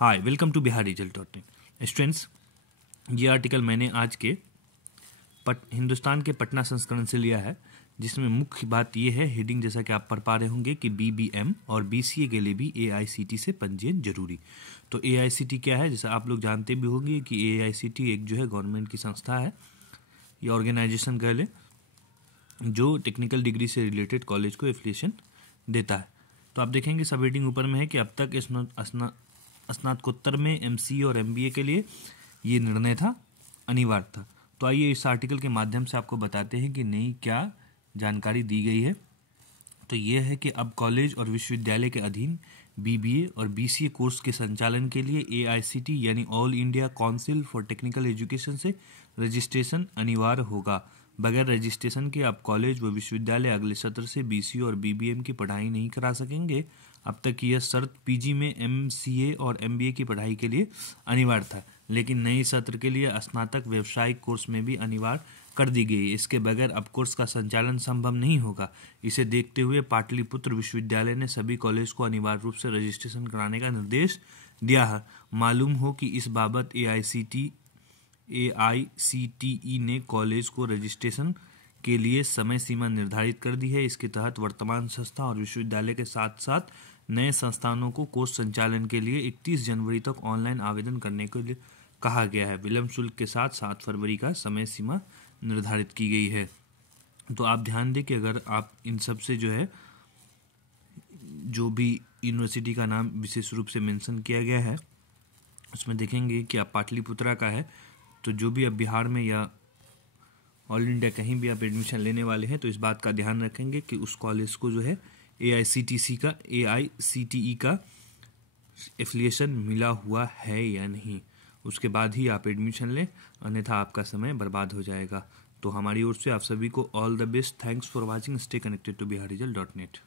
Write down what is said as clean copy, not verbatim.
Hi welcome to Bihar result dot in. Students, ये article मैंने आज के हिंदुस्तान के पटना संस्करण से लिया है, जिसमें मुख्य बात ये है, हेडिंग जैसा कि आप पढ़ पा रहे होंगे कि बीबीएम और बीसीए के लिए भी एआईसीटी से पंजीयन जरूरी। तो एआईसीटी क्या है, जैसा आप लोग जानते भी होंगे कि एआईसीटी एक जो है गवर्नमेंट की संस्था है या ऑर्गेनाइजेशन कह लें, जो टेक्निकल डिग्री से रिलेटेड कॉलेज को एफिलिएशन देता है। तो आप देखेंगे सब हेडिंग ऊपर में है कि अब तक स्नातकोत्तर में एमसीए और एमबीए के लिए ये निर्णय था, अनिवार्य था। तो आइए इस आर्टिकल के माध्यम से आपको बताते हैं कि नई क्या जानकारी दी गई है। तो ये है कि अब कॉलेज और विश्वविद्यालय के अधीन बीबीए और बीसीए कोर्स के संचालन के लिए एआईसीटी यानी all India council for technical education से रजिस्ट्रेशन अनिवार्य होगा। बगैर रजिस्ट्रेशन के अब कॉलेज व विश्वविद्यालय अगले सत्र से बीसीए और बीबीएम की पढ़ाई नहीं करा सकेंगे। अब तक यह शर्त पीजी में एमसीए और एमबीए की पढ़ाई के लिए अनिवार्य था, लेकिन नए सत्र के लिए स्नातक व्यावसायिक कोर्स में भी अनिवार्य कर दी गई। इसके बगैर अब कोर्स का संचालन संभव नहीं होगा। इसे देखते हुए पाटलिपुत्र विश्वविद्यालय ने सभी कॉलेज को अनिवार्य रूप से रजिस्ट्रेशन कराने का निर्देश दिया है। मालूम हो कि इस बाबत एआईसीटीई ने कॉलेज को रजिस्ट्रेशन के लिए समय सीमा निर्धारित कर दी है। इसके तहत वर्तमान संस्था और विश्वविद्यालय के साथ साथ नए संस्थानों को कोर्स संचालन के लिए 31 जनवरी तक ऑनलाइन आवेदन करने के लिए कहा गया है। विलंब शुल्क के साथ 7 फरवरी का समय सीमा निर्धारित की गई है। तो आप ध्यान दें कि अगर आप इन सब से जो है, जो भी यूनिवर्सिटी का नाम विशेष रूप से मेंशन किया गया है, उसमें देखेंगे कि आप पाटलिपुत्रा का है, तो जो भी अब बिहार में या ऑल इंडिया कहीं भी आप एडमिशन लेने वाले हैं तो इस बात का ध्यान रखेंगे कि उस कॉलेज को जो है एआईसीटीई का एफिलिएशन मिला हुआ है या नहीं, उसके बाद ही आप एडमिशन लें, अन्यथा आपका समय बर्बाद हो जाएगा। तो हमारी ओर से आप सभी को all the best. Thanks for watching. Stay connected to Bihar result dot net.